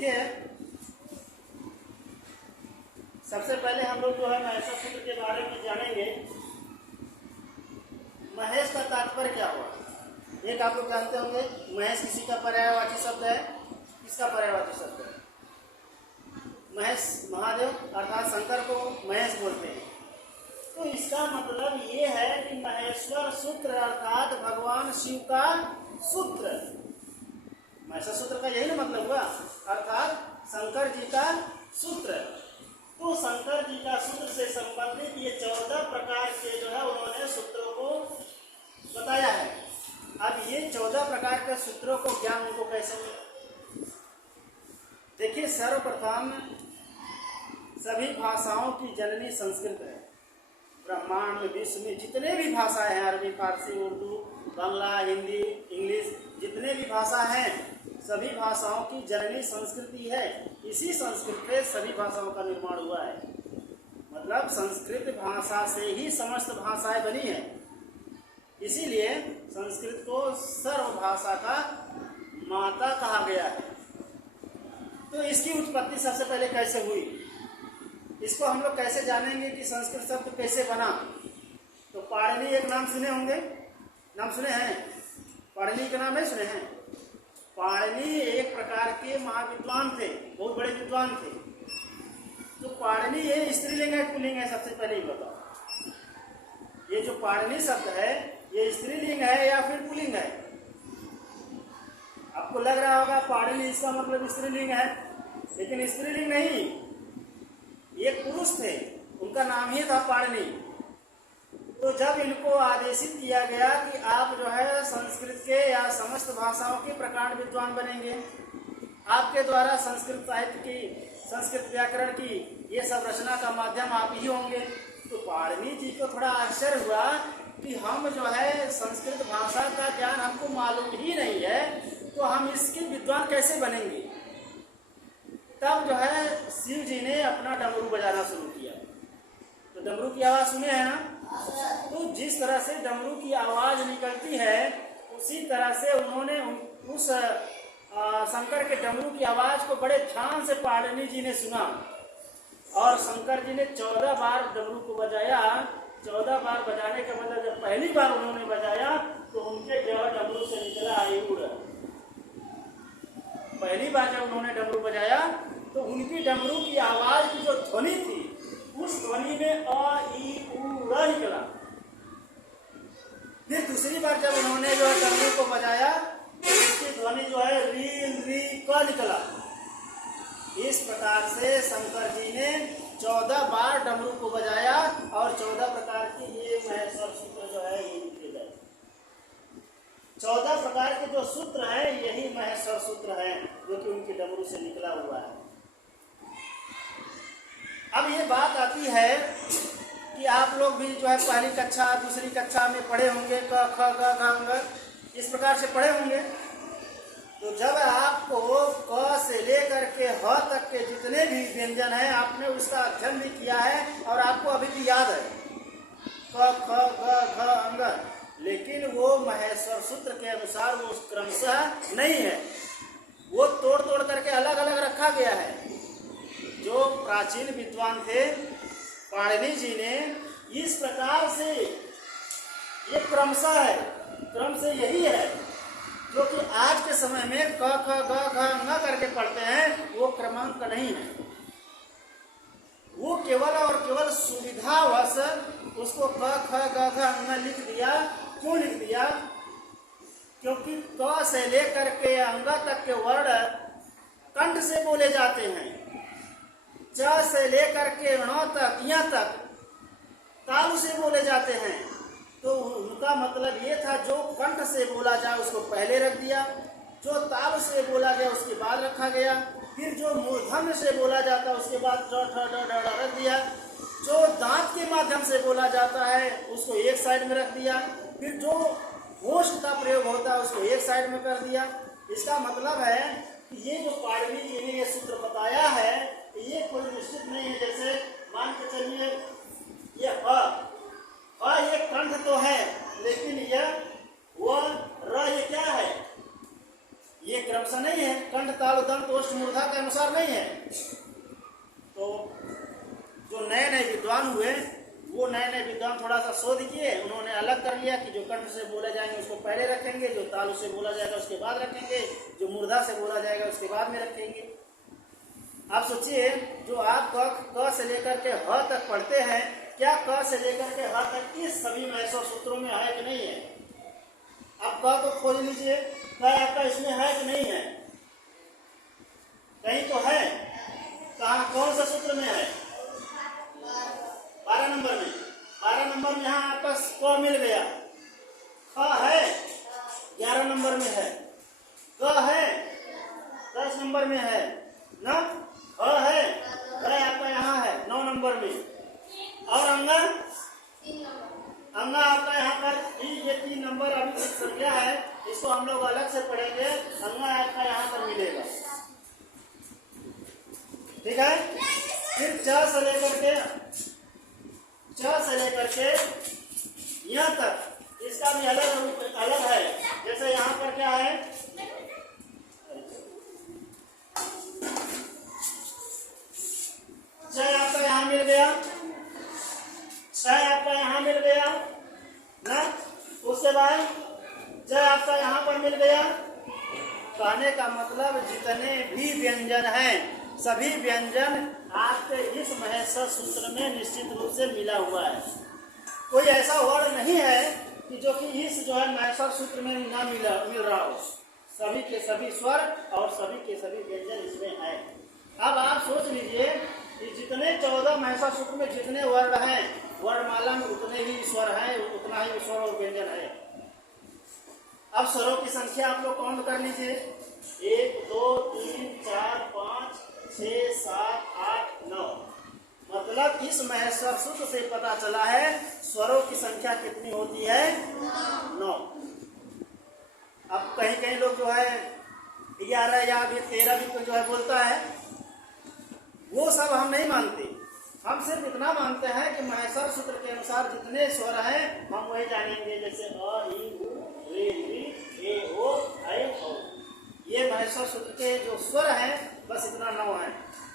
देखिए, सबसे पहले हम लोग जो है महेश्वर सूत्र के बारे में जानेंगे। महेश का तात्पर्य क्या हुआ? एक आप लोग जानते होंगे, महेश किसी का पर्यायवाची शब्द है। किसका पर्यायवाची शब्द है? महेश, महादेव अर्थात शंकर को महेश बोलते हैं। तो इसका मतलब ये है कि महेश्वर सूत्र अर्थात भगवान शिव का सूत्र। महेश्वर सूत्र का यही ना मतलब हुआ, अर्थात शंकर जी का सूत्र। तो शंकर जी का सूत्र से संबंधित ये 14 प्रकार के जो है उन्होंने सूत्रों को बताया है। अब ये 14 प्रकार के सूत्रों को ज्ञान उनको कैसे मिला? देखिए, सर्वप्रथम सभी भाषाओं की जननी संस्कृत है। ब्रह्मांड में, विश्व में जितने भी भाषाएं हैं, अरबी, फारसी, उर्दू, बांग्ला, हिंदी, इंग्लिश, जितने भी भाषा हैं, सभी भाषाओं की जननी संस्कृति है। इसी संस्कृत से सभी भाषाओं का निर्माण हुआ है। मतलब संस्कृत भाषा से ही समस्त भाषाएं बनी है। इसीलिए संस्कृत को सर्व भाषा का माता कहा गया है। तो इसकी उत्पत्ति सबसे पहले कैसे हुई, इसको हम लोग कैसे जानेंगे कि संस्कृत शब्द कैसे बना? तो पाणिनि एक नाम सुने होंगे, नाम सुने हैं? पाणिनि का नाम नहीं सुने हैं? पाणिनि एक प्रकार के महाविद्वान थे, बहुत बड़े विद्वान थे। तो पाणिनि ये स्त्रीलिंग है पुल्लिंग है? सबसे पहले ही बताओ, ये जो पाणिनि शब्द है ये स्त्रीलिंग है या फिर पुल्लिंग है? आपको लग रहा होगा पाणिनि इसका मतलब स्त्रीलिंग है, लेकिन स्त्रीलिंग नहीं, एक पुरुष थे, उनका नाम ही था पाणिनि। तो जब इनको आदेशित किया गया कि आप जो है संस्कृत के या समस्त भाषाओं के प्रकांड विद्वान बनेंगे, आपके द्वारा संस्कृत साहित्य की, संस्कृत व्याकरण की ये सब रचना का माध्यम आप ही होंगे। तो पाणिनि जी को थोड़ा आश्चर्य हुआ कि हम जो है संस्कृत भाषा का ज्ञान हमको मालूम ही नहीं है, तो हम इसके विद्वान कैसे बनेंगे? तब जो है शिव जी ने अपना डमरू बजाना शुरू किया। तो डमरू की आवाज सुने हैं ना? तो जिस तरह से डमरू की आवाज निकलती है उसी तरह से उन्होंने उस शंकर के डमरू की आवाज को बड़े ध्यान से पाणिनि जी ने सुना। और शंकर जी ने 14 बार डमरू को बजाया। 14 बार बजाने का मतलब जब पहली बार उन्होंने बजाया तो उनके जो डमरू से निकला आयुर। पहली बार जब उन्होंने डमरू बजाया तो उनकी डमरू की आवाज की जो ध्वनि थी उस ध्वनि में अ ई उ र निकला। फिर दूसरी बार जब उन्होंने जो है डमरू को बजाया तो उसकी ध्वनि जो है री री क निकला। इस प्रकार से शंकर जी ने 14 बार डमरू को बजाया और 14 प्रकार की ये महेश्वर सूत्र जो है ये निकले गए। 14 प्रकार के जो सूत्र हैं यही महेश्वर सूत्र हैं जो कि उनकी डमरू से निकला हुआ है। अब ये बात आती है कि आप लोग भी जो है पहली कक्षा दूसरी कक्षा में पढ़े होंगे, क ख ग घ अंग इस प्रकार से पढ़े होंगे। तो जब आपको क से लेकर के ह तक के जितने भी व्यंजन हैं आपने उसका अध्ययन भी किया है और आपको अभी भी याद है क ख ग घ अंग, लेकिन वो महेश्वर सूत्र के अनुसार वो क्रमशः नहीं है, वो तोड़ तोड़ करके अलग अलग रखा गया है। जो प्राचीन विद्वान थे पाणिनि जी ने इस प्रकार से ये क्रमशः है, क्रम से यही है जो कि आज के समय में क ख ग घ न करके पढ़ते हैं, वो क्रमांक नहीं है। वो केवल और केवल सुविधावश उसको क ख ग घ न लिख दिया। क्यों लिख दिया? क्योंकि क से लेकर के अंग तक के वर्ण कंठ से बोले जाते हैं, च से लेकर के ण तक या तक तालु से बोले जाते हैं। तो उनका मतलब ये था जो कंठ से बोला जाए उसको पहले रख दिया, जो तालु से बोला गया उसके बाद रखा गया, फिर जो मूर्धन्य से बोला जाता उसके बाद ट ठ ड ढ रख दिया, जो दांत के माध्यम से बोला जाता है उसको एक साइड में रख दिया, फिर जो होश का प्रयोग होता है उसको एक साइड में कर दिया। इसका मतलब है कि ये जो पाणिनि जी ने ये सूत्र बताया है ये कोई निश्चित नहीं है। जैसे मान के चलिए ये ये कंठ तो है, लेकिन यह वो र ये क्या है? ये क्रमशः नहीं है, कंठ तालु दंत ओष्ठ मूर्धा के अनुसार नहीं है। तो जो नए नए विद्वान हुए वो नए विद्वान थोड़ा सा शोध किए, उन्होंने अलग कर लिया कि जो कंठ से बोले जाएंगे उसको पहले रखेंगे, जो तालु से बोला जाएगा उसके बाद रखेंगे, जो मूर्धा से बोला जाएगा उसके बाद में रखेंगे। आप सोचिए, जो आप क से लेकर के ह तक पढ़ते हैं, क्या क से लेकर के ह तक इस सभी महेश्वर सूत्रों में है कि नहीं है? आप क को खोज लीजिए, क आपका इसमें है कि नहीं है? कहीं तो है। कहाँ, कौन सा सूत्र में है? 12 नंबर में। 12 नंबर में यहाँ आपका क मिल गया, ख है 11 नंबर में है, क है 10 नंबर में है ना, है आपका यहाँ है 9 नंबर में, और अंगा आपका यहाँ पर ये 3 नंबर अभी संख्या है, इसको हम लोग अलग से पढ़ेंगे। अंगा आपका यहाँ पर मिलेगा, ठीक है। फिर च से लेकर के यहाँ तक इसका भी अलग है। जैसे यहाँ पर क्या है, च आपका यहाँ मिल गया, च आपका यहाँ मिल गया ना, उसके बाद ज आपका यहाँ पर मिल गया। कहने का मतलब जितने भी व्यंजन हैं, सभी व्यंजन आपके इस महेश्वर सूत्र में निश्चित रूप से मिला हुआ है। कोई ऐसा वर्ड नहीं है कि जो कि इस जो है महेश्वर सूत्र में ना मिल रहा हो। सभी के सभी स्वर और सभी के सभी व्यंजन इसमें है। अब आप सोच लीजिए कि जितने 14 महेश्वर सूत्र में जितने वर्ण हैं, वर्णमाला में उतने ही स्वर हैं, उतना ही स्वर और व्यंजन है। अब स्वरों की संख्या आप लोग काउंट कर लीजिए, 1 2 3 4 5 6 7 8 9। मतलब इस महेश्वर सूत्र से पता चला है स्वरों की संख्या कितनी होती है, 9। अब कहीं कहीं लोग जो है 11 या 13 भी जो है बोलता है, वो सब हम नहीं मानते। हम सिर्फ इतना मानते हैं कि महेश्वर सूत्र के अनुसार जितने स्वर हैं हम वही जानेंगे। जैसे अ ई उ रे री ए ओ ऐ औ, ये महेश्वर सूत्र के जो स्वर हैं बस इतना 9 है,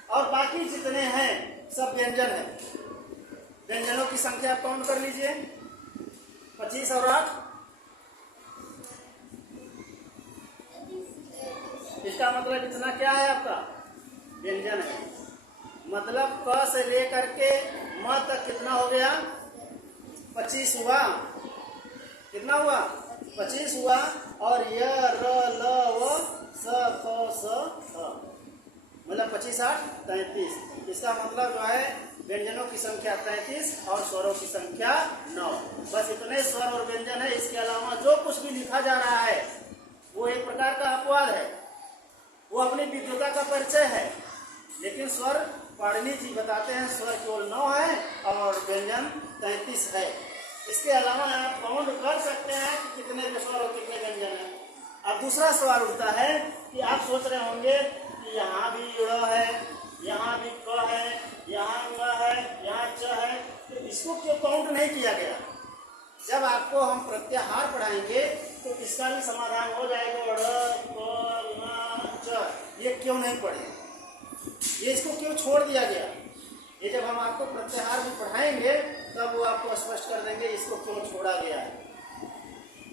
और बाकी जितने हैं सब व्यंजन है। व्यंजनों की संख्या काउंट कर लीजिए, 25 और 8। इसका मतलब इतना क्या है, आपका व्यंजन है। मतलब क से लेकर के म तक कितना हो गया, 25 हुआ। कितना हुआ, 25 हुआ। और य र ल व स फ स ह, मतलब 25 8 33। इसका मतलब जो है व्यंजनों की संख्या 33 और स्वरों की संख्या 9। बस इतने स्वर और व्यंजन है। इसके अलावा जो कुछ भी लिखा जा रहा है वो एक प्रकार का अपवाद है, वो अपनी विद्वता का परिचय है। लेकिन स्वर पाणिनि जी बताते हैं स्वर केवल 9 है और व्यंजन 33 है। इसके अलावा आप काउंट कर सकते हैं कि कितने स्वर और कितने व्यंजन हैं। अब दूसरा सवाल उठता है कि आप सोच रहे होंगे कि यहाँ भी ड़ है, यहाँ भी क है, यहाँ ङ है, यहाँ च है, तो इसको क्यों काउंट नहीं किया गया? जब आपको हम प्रत्याहार पढ़ाएंगे तो इसका भी समाधान हो जाएगा। ड़ क ङ च, ये क्यों नहीं पढ़े, ये इसको क्यों छोड़ दिया गया? ये जब हम आपको प्रत्याहार भी पढ़ाएंगे तब वो आपको स्पष्ट कर देंगे इसको क्यों छोड़ा गया है।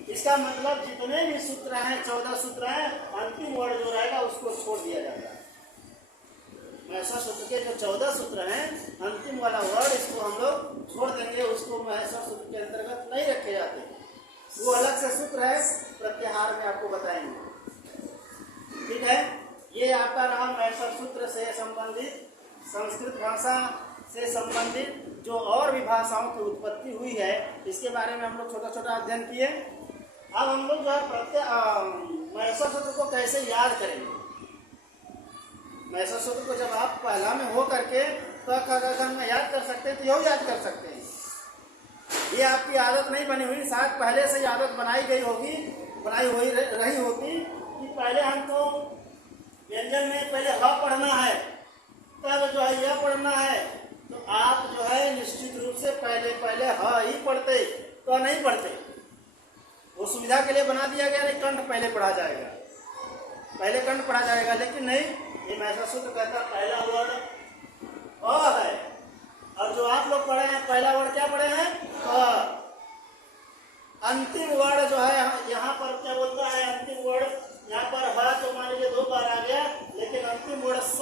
इसका मतलब जितने भी सूत्र हैं, 14 सूत्र हैं, अंतिम वर्ड जो रहेगा उसको छोड़ दिया जाता है। महेश्वर सूत्र के जो 14 सूत्र हैं, अंतिम वाला वर्ड इसको हम लोग छोड़ देंगे, उसको महेश्वर सूत्र के अंतर्गत नहीं रखे जाते। वो अलग से सूत्र है, प्रत्याहार में आपको बताएंगे। ठीक है, ये आपका रहा महेश्वर सूत्र से संबंधित, संस्कृत भाषा से संबंधित जो और भी भाषाओं की उत्पत्ति हुई है, इसके बारे में हम लोग छोटा छोटा अध्ययन किए। अब हम लोग जो है महेश्वर सूत्र को कैसे याद करेंगे। महेश्वर सूत्र को जब आप पहला में हो करके में याद कर सकते हैं तो यही याद कर सकते हैं। ये आपकी आदत नहीं बनी हुई, शायद पहले से आदत बनाई हुई रही होती कि पहले हमको व्यंजन में पहले ह पढ़ना है, तब जो है यह पढ़ना है, तो आप जो है निश्चित रूप से पहले ह ही पढ़ते, तो नहीं पढ़ते। वो सुविधा के लिए बना दिया गया, नहीं कंठ पहले पढ़ा जाएगा। पहले कंठ पढ़ा जाएगा, लेकिन नहीं, ये महसा सूत्र कहता है पहला वर्ड अ है, और जो आप लोग पढ़े हैं पहला वर्ड क्या पढ़े हैं, अ। अंतिम वर्ड जो है यहाँ पर क्या बोलता है, अंतिम वर्ड यहाँ पर ह तो मान लीजिए 2 बार आ गया, लेकिन अंतिम वर्ड स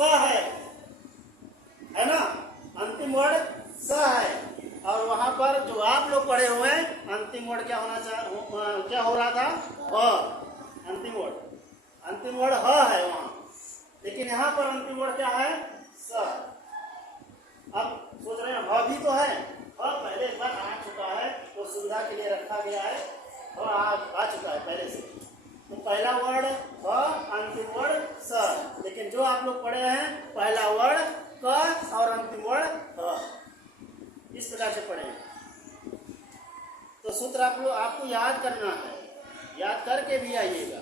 है ना, अंतिम वर्ड स है। और वहां पर जो आप लोग पढ़े हुए हैं अंतिम वर्ड क्या होना चाहिए, क्या हो रहा था, ह। अंतिम वर्ड ह है वहां, लेकिन यहाँ पर अंतिम वर्ड क्या है, स। अब सोच रहे हैं ह भी तो है, ह पहले एक बार आ चुका है, तो सुविधा के लिए रखा गया है, ह आ चुका है पहले से। तो पहला वर्ड ह, अंतिम वर्ड स, लेकिन जो आप लोग पढ़े हैं पहला वर्ड क और अंतिम वर्ड ह, इस प्रकार से पढ़ेंगे। तो सूत्र आपको याद करना है, याद करके भी आइएगा।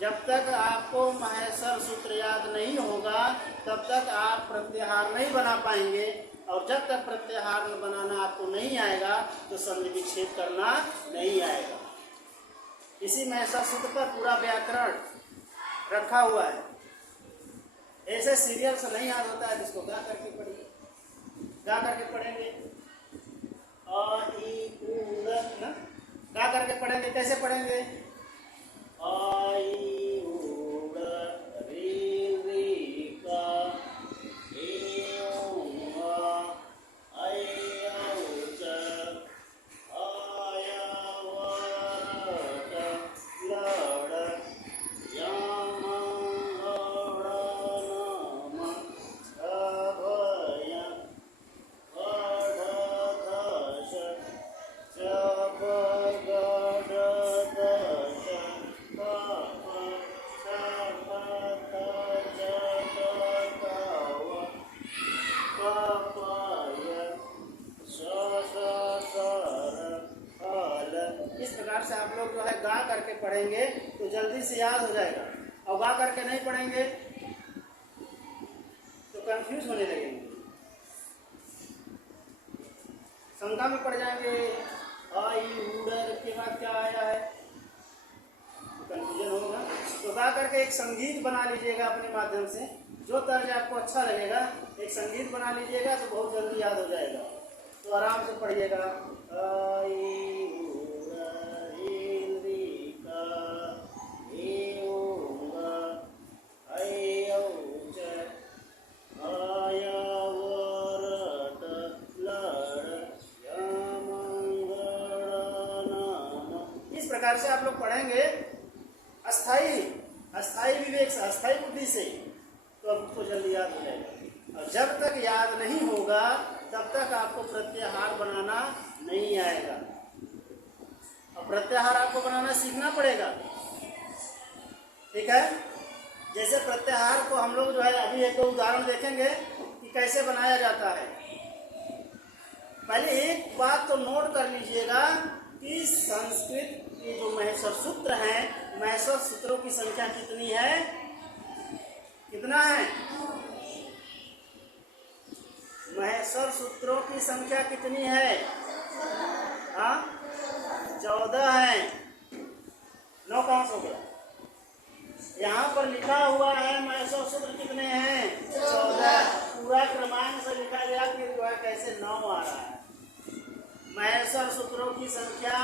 जब तक आपको महेश्वर सूत्र याद नहीं होगा तब तक आप प्रत्याहार नहीं बना पाएंगे, और जब तक प्रत्याहार बनाना आपको नहीं आएगा तो संधि विच्छेद करना नहीं आएगा। इसी महेश्वर सूत्र पर पूरा व्याकरण रखा हुआ है। ऐसे सीरियल से नहीं याद होता है, जिसको गा करके पढ़िए, गा करके पढ़ेंगे, अ ई उ न, गा करके पढ़ेंगे। कैसे पढ़ेंगे, अ ई उ री री का ए ओ ऐ औ च आ या व र ट ल ड़ या म ङ ण न म छ भ य इस प्रकार से आप लोग जो है गा करके पढ़ेंगे तो जल्दी से याद हो जाएगा, और गा करके नहीं पढ़ेंगे तो कंफ्यूज होने लगेंगे, शंका में पड़ जाएंगे, आई उड़र के बाद क्या आया है, कंफ्यूजन होगा। तो गा करके एक संगीत बना लीजिएगा अपने माध्यम से, जो तर्ज आपको अच्छा लगेगा एक संगीत बना लीजिएगा तो बहुत जल्दी याद हो जाएगा। तो आराम से पढ़िएगा, आई उड़र री का ए ओ ऐ औ च आ या व र ट ल ड़ या म ङ ण न। इस प्रकार से आप लोग पढ़ेंगे अस्थाई विवेक से, अस्थाई बुद्धि से, तो आपको जल्दी याद हो जाएगा। और जब तक याद नहीं होगा तब तक आपको प्रत्याहार बनाना नहीं आएगा, और प्रत्याहार आपको बनाना सीखना पड़ेगा, ठीक है। जैसे प्रत्याहार को हम लोग जो है अभी एक उदाहरण देखेंगे कि कैसे बनाया जाता है। पहले एक बात तो नोट कर लीजिएगा कि संस्कृत के जो महेश्वर सूत्र हैं, महेश्वर सूत्रों की संख्या कितनी है, कितना है, महेश्वर सूत्रों की संख्या कितनी है, हाँ 14 है। 9 कहाँ से हो गया, यहाँ पर लिखा हुआ है महेश्वर सूत्र कितने हैं, 14। पूरा क्रमांक से लिखा गया कि जो है कैसे 9 आ रहा है। महेश्वर सूत्रों की संख्या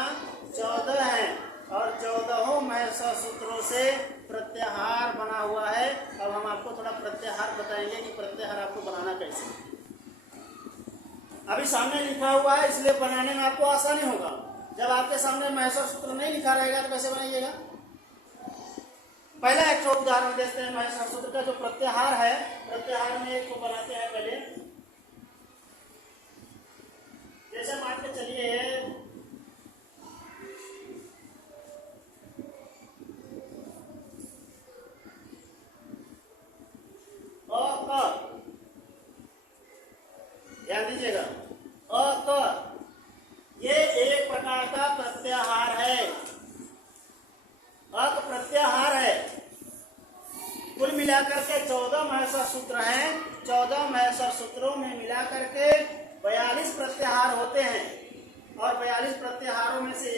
14 है, और 14 महेश्वर सूत्रों से प्रत्याहार बना हुआ है। अब हम आपको थोड़ा प्रत्याहार बताएंगे कि प्रत्याहार आपको बनाना कैसे। अभी सामने लिखा हुआ है इसलिए बनाने में आपको आसानी होगा। जब आपके सामने महेश्वर सूत्र नहीं लिखा रहेगा तो कैसे बनाइएगा। पहला एक उदाहरण देखते हैं महेश्वर सूत्र का जो प्रत्याहार है। प्रत्याहार में एक को बनाते हैं पहले, जैसे मान के चलिए ध्यान दीजिएगा, ये एक प्रकार का प्रत्याहार है, प्रत्याहार है। कुल मिलाकर के 14 महेश्वर सूत्र हैं। 14 महेश्वर सूत्रों में मिलाकर के 42 प्रत्याहार होते हैं, और 42 प्रत्याहारों में से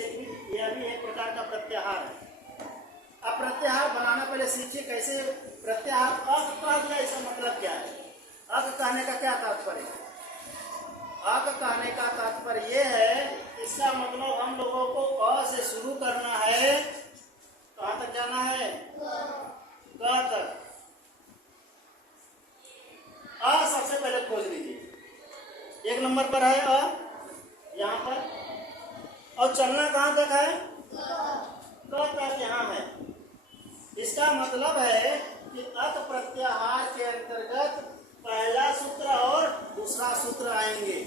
यह भी एक प्रकार का प्रत्याहार है। अब प्रत्याहार बनाना पहले सीखिए कैसे प्रत्याहार अक कह दिया, इसका मतलब क्या है। अक कहने का क्या तात्पर्य है? अक कहने का तात्पर्य ये है, इसका मतलब हम लोगों को अ से शुरू करना है। कहाँ तक जाना है? क तक। अ सबसे पहले खोज लीजिए। 1 नंबर पर है अ, यहाँ पर। और चलना कहाँ तक है? क तक यहाँ है। इसका मतलब है कि अक प्रत्याहार के अंतर्गत पहला सूत्र और दूसरा सूत्र आएंगे।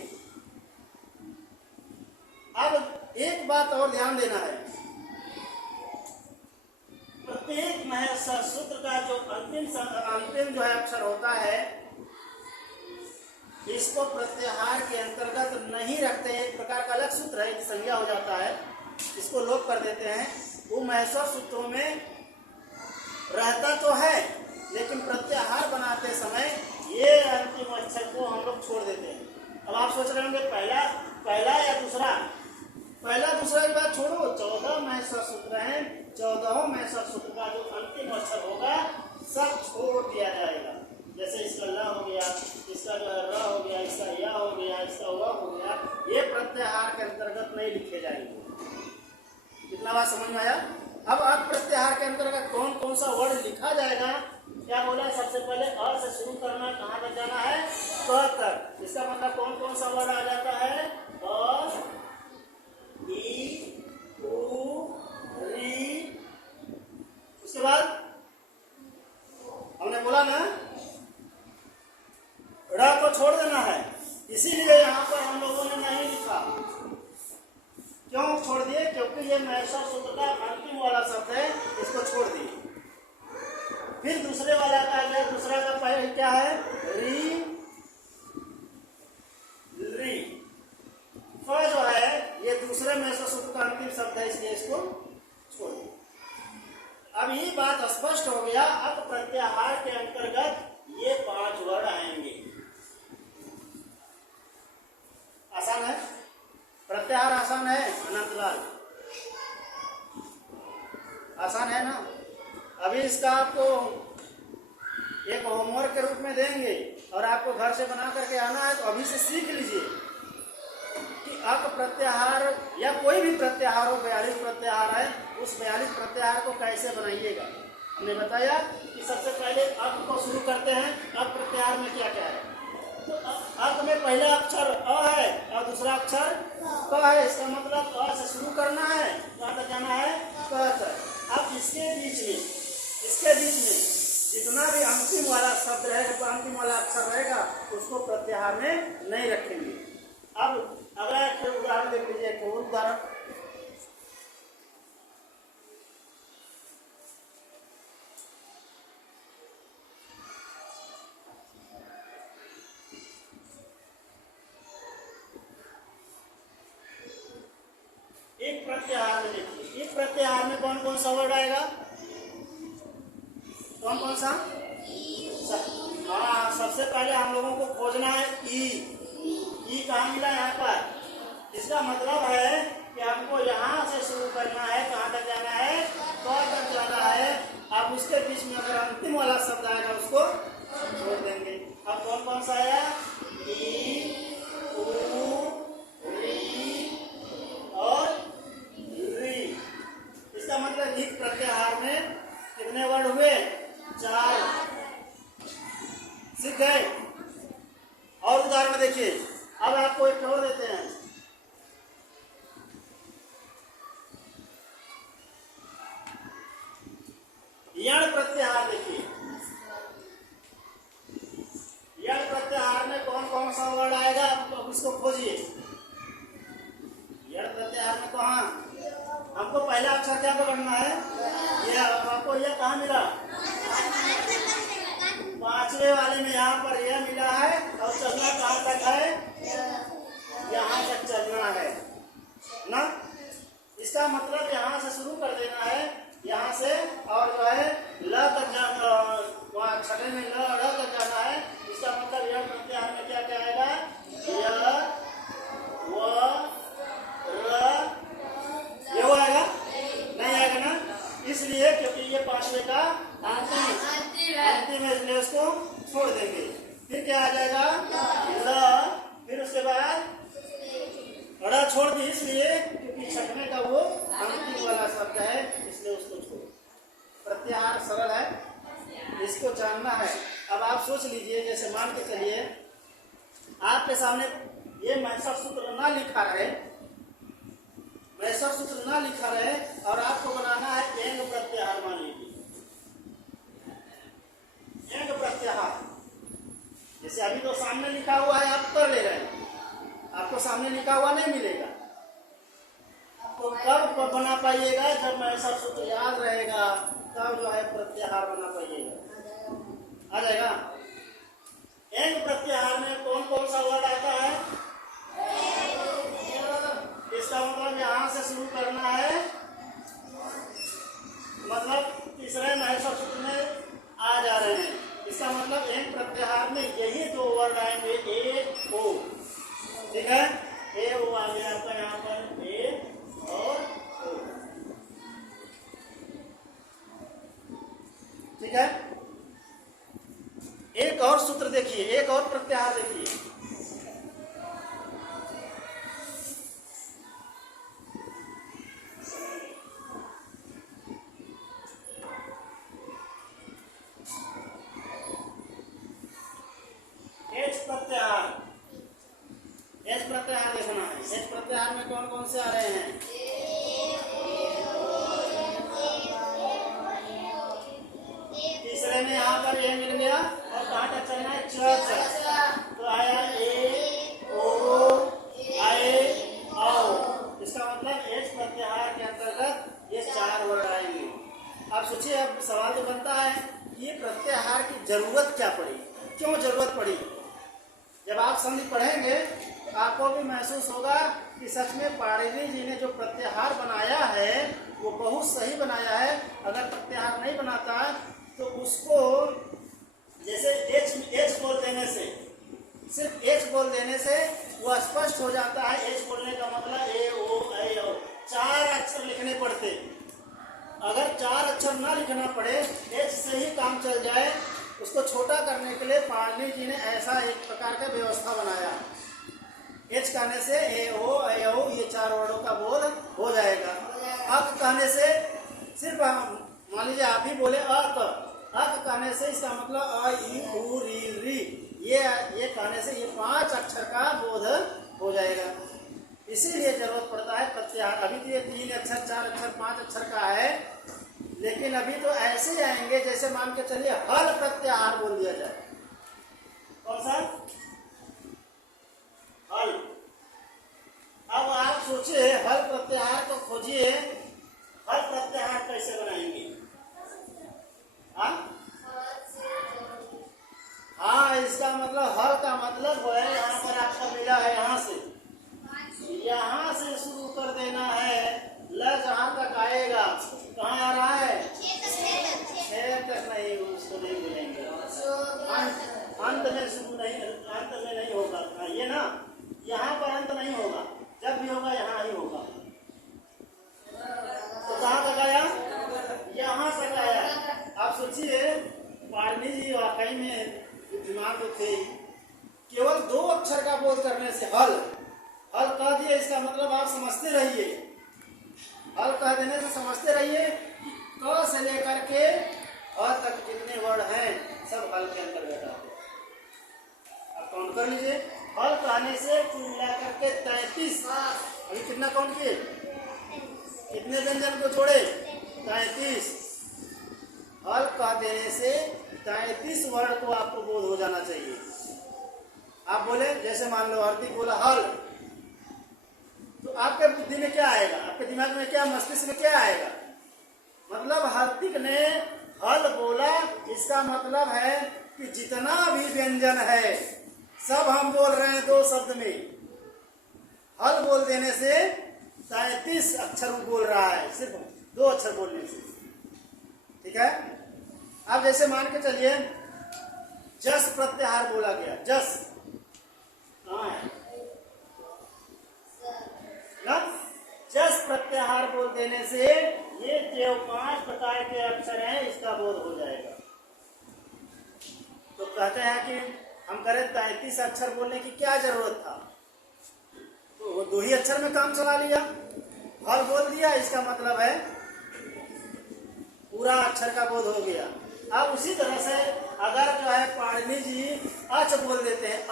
अब एक बात और ध्यान देना है, प्रत्येक महेश सूत्र का जो अंतिम जो है अक्षर होता है, इसको प्रत्याहार के अंतर्गत नहीं रखते। एक प्रकार का अलग सूत्र है, संज्ञा हो जाता है, इसको लोप कर देते हैं। वो महेश्वर सूत्रों में रहता तो है, लेकिन प्रत्याहार बनाते समय ये अंतिम अक्षर को हम लोग छोड़ देते हैं। अब आप सोच रहे होंगे पहला या दूसरा? पहला दूसरा की बात छोड़ो, 14 महेश्वर सूत्र हैं। 14 महेश्वर सूत्र का जो अंतिम अक्षर होगा सब छोड़ दिया जाएगा। जैसे इसका ल हो गया, इसका जो है र हो गया, इसका या हो गया, इसका व हो गया, ये प्रत्याहार के अंतर्गत नहीं लिखे जाएंगे। कितना बात समझ में आया? अब अक प्रत्याहार के अंतर्गत कौन कौन सा वर्ड लिखा जाएगा? क्या बोला? सबसे पहले अ से शुरू करना, कहाँ तक जाना है? क तक। इसका मतलब कौन कौन सा वर्ड आ जाता है? अ, ई, उ, री। उसके बाद हमने बोला ना, र को छोड़ देना है, इसीलिए यहाँ पर हम लोगों ने नहीं लिखा। क्यों छोड़ दिए? क्योंकि ये महेश्वर सूत्र का अंतिम वाला शब्द है, इसको छोड़ दिए। फिर दूसरे वाला का गया, दूसरा का पहले क्या है? री, री। फ जो है ये दूसरे महेश्वर सूत्र का अंतिम शब्द है, इसलिए इसको छोड़ दिए। अब ये बात स्पष्ट हो गया, अक प्रत्याहार के अंतर्गत ये 5 वर्ड आएंगे। आसान है? प्रत्याहार आसान है अनंतलाल? आसान है ना? अभी इसका आपको एक होमवर्क के रूप में देंगे और आपको घर से बना करके आना है, तो अभी से सीख लीजिए कि अक प्रत्याहार या कोई भी प्रत्याहार हो, 42 प्रत्याहार है, उस 42 प्रत्याहार को कैसे बनाइएगा। हमने बताया कि सबसे पहले अक को शुरू करते हैं। अक प्रत्याहार में क्या क्या है? तो अक में पहला अक्षर अ है और दूसरा अक्षर क है। इसका मतलब अ से शुरू करना है, कहाँ तक जाना है? क तक। अब इसके बीच में जितना भी अंतिम वाला शब्द रहेगा, अंतिम वाला अक्षर रहेगा, उसको प्रत्याहार में नहीं रखेंगे। अब अगला एक उदाहरण देख लीजिए, एक और उदाहरण। एक प्रत्याहार में देखिए, एक प्रत्याहार में कौन कौन सा वर्ड आएगा? कौन कौन सा? हाँ, सबसे पहले हम लोगों को खोजना है ई। ई कहाँ मिला? यहाँ पर। इसका मतलब है कि हमको यहाँ से शुरू करना है, कहाँ तक जाना है? क तक जाना है। अब उसके बीच में अगर अंतिम वाला शब्द आएगा उसको छोड़ देंगे। अब कौन कौन सा आया? ई, उ, री और री। इसका मतलब एक प्रत्याहार में कितने वर्ड हुए? 4। सीख गए? और उदाहरण देखिए। अब आपको एक और देते हैं। यण प्रत्याहार देखिए। यण प्रत्याहार में कौन कौन सा वर्ड आएगा? अब इसको खोजिए। यण प्रत्याहार में कहाँ? हमको पहला अक्षर क्या पकड़ना है? यह। आपको यह कहाँ मिला? 5वें वाले में यहाँ पर यह मिला है। और चलना कहाँ तक है? यहाँ तक चलना है ना। इसका मतलब यहाँ से शुरू कर देना है, यहाँ से, और जो है ल तक जाना, वहाँ छठे में ल तक जाना है। इसका मतलब यह प्रत्याहार में क्या क्या आएगा? य, व, र। ये वो आएगा? नहीं आएगा ना, इसलिए क्योंकि ये इसको छोड़ देंगे, फिर क्या आ जाएगा ल, फिर उसके बाद अड़ा छोड़ दी इसलिए क्योंकि छठने का वो अंतिम वाला शब्द है, इसलिए उसको छोड़। प्रत्याहार सरल है, इसको जानना है। अब आप सोच लीजिए, जैसे मान के चलिए आपके सामने ये मैसर सूत्र ना लिखा रहे, मैसर सूत्र ना लिखा रहे और आपको बनाना है एंग प्रत्याहार। मान लीजिए एंग प्रत्याहार, जैसे अभी तो सामने लिखा हुआ है आप कर ले रहे हैं, आपको सामने लिखा हुआ नहीं मिलेगा। तो कब बना पाइएगा, जब मैसर सूत्र याद रहेगा तब जो है प्रत्याहार बना पाइएगा, आ जाएगा। एंग प्रत्याहार में कौन कौन सा वर्ड आता है? इसका मतलब यहां से शुरू करना है, मतलब तीसरे मैसर सूत्र में आ जा रहे हैं। इसका मतलब एंग प्रत्याहार में यही दो वर्ड आएंगे, ए ओ, ठीक है। ए ओ आ गया आपका यहाँ पर, ए और ओ, ठीक है। एक और सूत्र देखिए, एक और प्रत्याहार देखिए, एच प्रत्याहार। एच प्रत्याहार देखना है। एच प्रत्याहार में कौन कौन से आ रहे हैं? तीसरे में यहाँ पर ए मिल गया और कहाँ तक चलना है? च, तो आया ए ओ आए आओ। इसका मतलब एच प्रत्याहार के अंतर्गत ये चार वर्ड आएंगे। आप सोचिए, अब सवाल तो बनता है कि ये प्रत्याहार की जरूरत क्या पड़ी, क्यों जरूरत पड़ी। जब आप संधि पढ़ेंगे आपको भी महसूस होगा कि सच में पाणिनि जी ने जो प्रत्याहार बनाया है वो बहुत सही बनाया है। अगर प्रत्याहार नहीं बनाता तो उसको जैसे एच बोल देने से, सिर्फ एच बोल देने से वो स्पष्ट हो जाता है। एच बोलने का मतलब ए ओ ऐ औ, चार अक्षर लिखने पड़ते। अगर चार अक्षर ना लिखना पड़े, एच से ही काम चल जाए, उसको छोटा करने के लिए पाणिनि जी ने ऐसा एक प्रकार का व्यवस्था बनाया। एच कहने से ए ओ ऐ औ ये चार वर्डों का बोध हो जाएगा। अक कहने से सिर्फ मान लीजिए आप ही बोले अक, अक कहने से इसका मतलब अ ई उ री री, ये कहने से ये पांच अक्षर का बोध हो जाएगा। इसीलिए जरूरत पड़ता है प्रत्याहार। अभी तो ये तीन अक्षर, चार अक्षर, पांच अक्षर का है, लेकिन अभी तो ऐसे आएंगे जैसे मान के चलिए हल प्रत्याहार बोल दिया जाए। कौन सा? हल। अब आप सोचिए हल प्रत्याहार को खोजिए, हल प्रत्याहार कैसे बनाएंगे? हाँ, इसका मतलब हल का मतलब है यहाँ पर आपका मिला है, यहाँ से शुरू कर देना है। ल जहाँ तक आएगा कहाँ आ रहा है? छह तक नहीं, उसको नहीं बोलेंगे। अंत में शुरू नहीं, अंत में नहीं होगा ये ना, यहाँ पर अंत नहीं होगा, जब भी होगा यहाँ ही होगा। तो कहाँ तक आया? यहाँ तक आया। आप सोचिए पाणिनि जी वाकई में बुद्धिमान तो थे, केवल दो अक्षर का बोध करने से हल कह दिए। इसका मतलब आप समझते रहिए, हल कह देने से समझते रहिए कि क से लेकर के ह तक जितने वर्ड हैं सब हल के अंतर्गत आते हैं। अब काउंट कर लीजिए, हल कहने से कुल मिलाकर के 33। अभी कितना काउंट किए? कितने व्यंजन को जोड़े? 33। हल कह देने से 33 वर्ड को आपको बोध हो जाना चाहिए। आप बोले, जैसे मान लो हार्दिक बोला हल, तो आपके बुद्धि में क्या आएगा? आपके दिमाग में क्या, मस्तिष्क में क्या आएगा? मतलब हार्दिक ने हल बोला, इसका मतलब है कि जितना भी व्यंजन है सब हम बोल रहे हैं दो शब्द में। हल बोल देने से 33 अक्षर बोल रहा है, सिर्फ दो अक्षर बोलने से, ठीक है। अब जैसे मान के चलिए जस प्रत्याहार बोला गया, जस कहाँ है ना? जस प्रत्याहार बोल देने से ये जो 5 प्रकार के अक्षर हैं इसका बोध हो जाएगा। कहते हैं कि हम करें 33 अक्षर बोलने की क्या जरूरत था, तो वो 2 ही अक्षर में काम चला लिया, हल बोल दिया, इसका मतलब है पूरा अक्षर का बोध हो गया। अब उसी तरह से अगर जो है पाणिनि जी अच बोल देते हैं,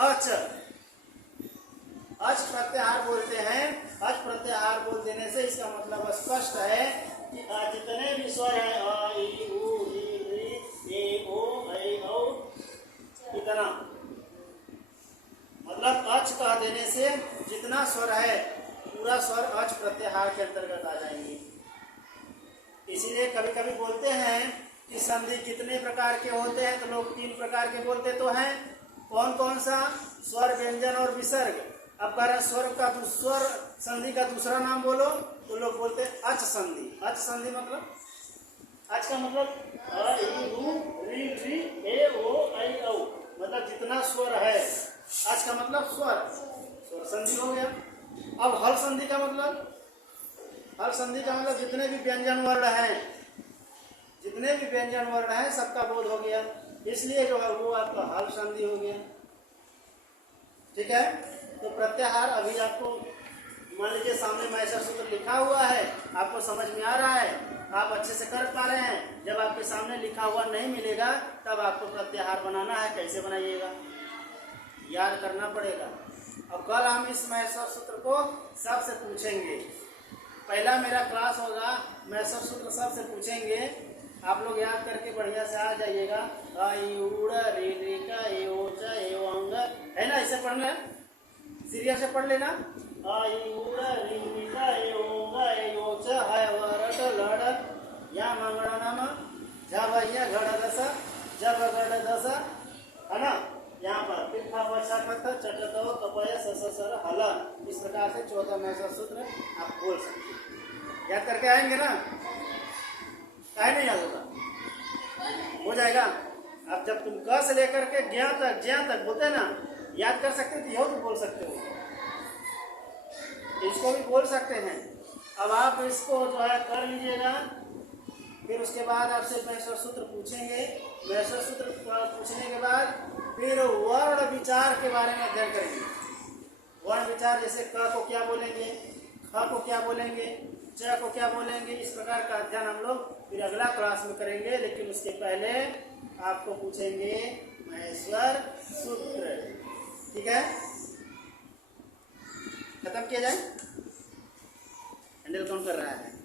अच प्रत्याहार बोलते हैं, अच प्रत्याहार बोल देने से इसका मतलब स्पष्ट है कि जितने भी स्वर हैं अ ई उ ई री ए ओ ऐ औ, इतना मतलब अच कह देने से जितना स्वर है पूरा स्वर अच प्रत्याहार के अंतर्गत आ जाएंगे। इसीलिए कभी कभी बोलते हैं कि संधि कितने प्रकार के होते हैं, तो लोग 3 प्रकार के बोलते तो हैं। कौन कौन सा? स्वर, व्यंजन और विसर्ग। अब कह रहे स्वर का स्वर संधि का दूसरा नाम बोलो, तो लोग बोलते हैं अच संधि। अच संधि मतलब, अच का मतलब अ ई उ री री ए ओ ऐ औ, मतलब जितना स्वर है। अच का मतलब स्वर संधि हो गया। अब हल संधि का मतलब, हल संधि का मतलब जितने भी व्यंजन वर्ण हैं सबका बोध हो गया, इसलिए जो है वो आपका हल संधि हो गया। ठीक है, तो प्रत्याहार अभी आपको मान लीजिए सामने मैसर सूत्र लिखा हुआ है, आपको समझ में आ रहा है, आप अच्छे से कर पा रहे हैं। जब आपके सामने लिखा हुआ नहीं मिलेगा तब आपको प्रत्याहार बनाना है। कैसे बनाइएगा, याद करना पड़ेगा। अब कल हम इस मैसर सूत्र को सबसे पूछेंगे। पहला मेरा क्लास होगा, मैसर सूत्र सबसे पूछेंगे, आप लोग याद करके बढ़िया से आ जाइएगा। अ ई उ रे रे का ए ओ च ए ओ अंग, है ना, ऐसे पढ़ना है, सीरियल से पढ़ लेना। अ ई उ रे रे का ए ओ अंग ए ओ च है वरट लड़ या मंगड़ नम झ भैया घड़ दस जब गड़ दस, है ना। यहाँ पर पिठा बचा चटतो कपय सर हला, इस प्रकार से 14 मैसर सूत्र आप बोल सकते हैं। याद करके आएंगे ना, काहे नहीं याद होगा, हो जाएगा। अब जब तुम क से लेकर के ज्ञ तक बोलते ना, याद कर सकते हो तो यह भी बोल सकते हो, इसको भी बोल सकते हैं। अब आप इसको जो है कर लीजिएगा, फिर उसके बाद आपसे मैसर सूत्र पूछेंगे। मैसर सूत्र पूछने के बाद फिर वर्ण विचार के बारे में अध्ययन करेंगे। वर्ण विचार, जैसे क को क्या बोलेंगे, ख को क्या बोलेंगे, च को क्या बोलेंगे, इस प्रकार का अध्ययन हम लोग फिर अगला क्लास में करेंगे। लेकिन उसके पहले आपको पूछेंगे मैसर सूत्र। ठीक है, खत्म किया जाए, हैंडल कौन कर रहा है?